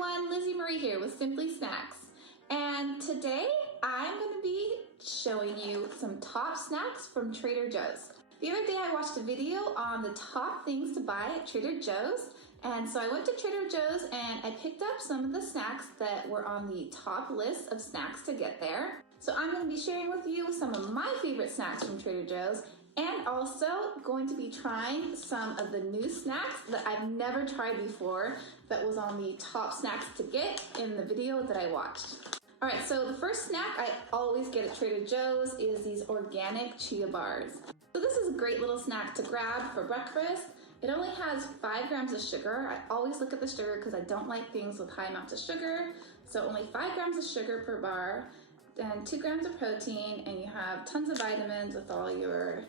everyone, Lizzy Marie here with Simply Snacks. And today I'm going to be showing you some top snacks from Trader Joe's. The other day I watched a video on the top things to buy at Trader Joe's. And so I went to Trader Joe's and I picked up some of the snacks that were on the top list of snacks to get there. So I'm going to be sharing with you some of my favorite snacks from Trader Joe's, and also going to be trying some of the new snacks that I've never tried before that was on the top snacks to get in the video that I watched. All right, so the first snack I always get at Trader Joe's is these organic Chia Bars. So this is a great little snack to grab for breakfast. It only has 5 grams of sugar. I always look at the sugar because I don't like things with high amounts of sugar. So only 5 grams of sugar per bar, and 2 grams of protein, and you have tons of vitamins with all your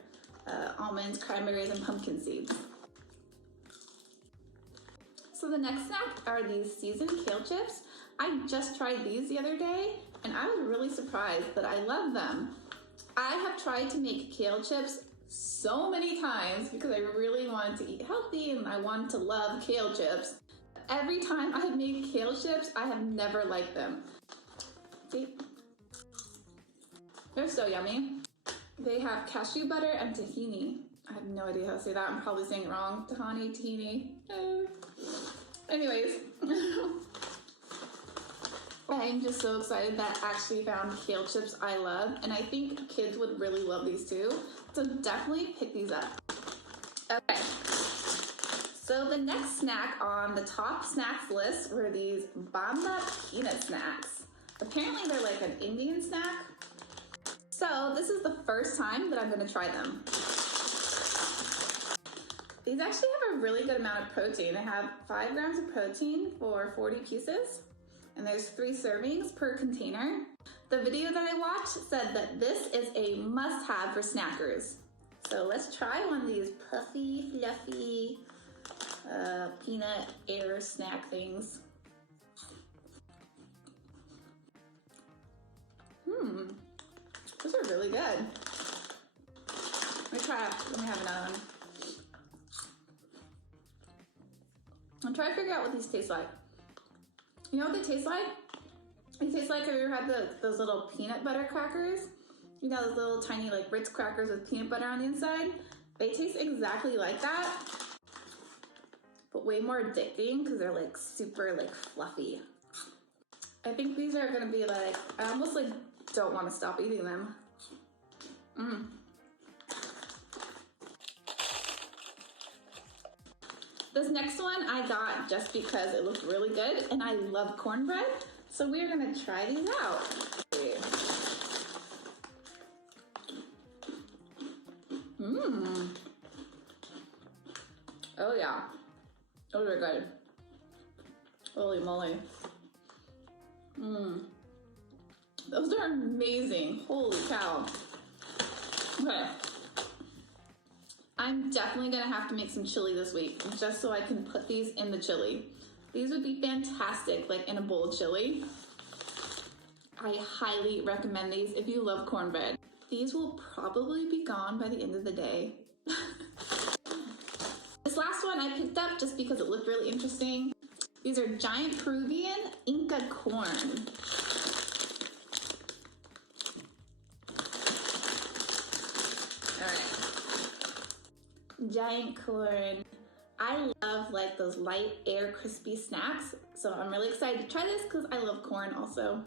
almonds, cranberries, and pumpkin seeds. So the next snack are these seasoned kale chips. I just tried these the other day, and I was really surprised that I love them. I have tried to make kale chips so many times because I really wanted to eat healthy and I wanted to love kale chips. Every time I have made kale chips, I have never liked them. See? They're so yummy. They have cashew butter and tahini. I have no idea how to say that. I'm probably saying it wrong. Tahini. Anyways. I'm just so excited that I actually found kale chips I love. And I think kids would really love these too. So definitely pick these up. Okay. So the next snack on the top snacks list were these Bamba peanut snacks. Apparently they're like an Indian snack. So this is the first time that I'm going to try them. These actually have a really good amount of protein. They have 5 grams of protein for 40 pieces, and there's 3 servings per container. The video that I watched said that this is a must-have for snackers. So let's try one of these puffy, fluffy peanut air snack things. Those are really good. Let me have another one. I'm trying to figure out what these taste like. You know what they taste like? They taste like, have you ever had those little peanut butter crackers? You know, those little tiny like Ritz crackers with peanut butter on the inside? They taste exactly like that, but way more addicting because they're like super like fluffy. I think these are gonna be like, I almost like don't want to stop eating them. This next one I got just because it looked really good and I love cornbread. So we're gonna try these out. Oh yeah, those are good. Holy moly. Those are amazing. Holy cow. Okay. I'm definitely gonna have to make some chili this week just so I can put these in the chili. These would be fantastic, like in a bowl of chili. I highly recommend these if you love cornbread. These will probably be gone by the end of the day. This last one I picked up just because it looked really interesting. These are giant Peruvian Inca corn. Giant corn. I love like those light air crispy snacks, so I'm really excited to try this because I love corn also.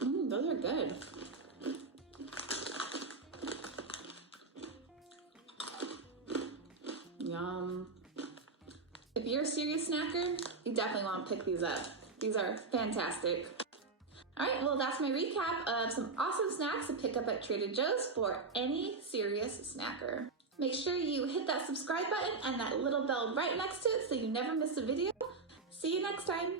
Those are good. Yum. If you're a serious snacker, you definitely want to pick these up. These are fantastic. All right, well, that's my recap of some awesome snacks to pick up at Trader Joe's for any serious snacker. Make sure you hit that subscribe button and that little bell right next to it so you never miss a video. See you next time.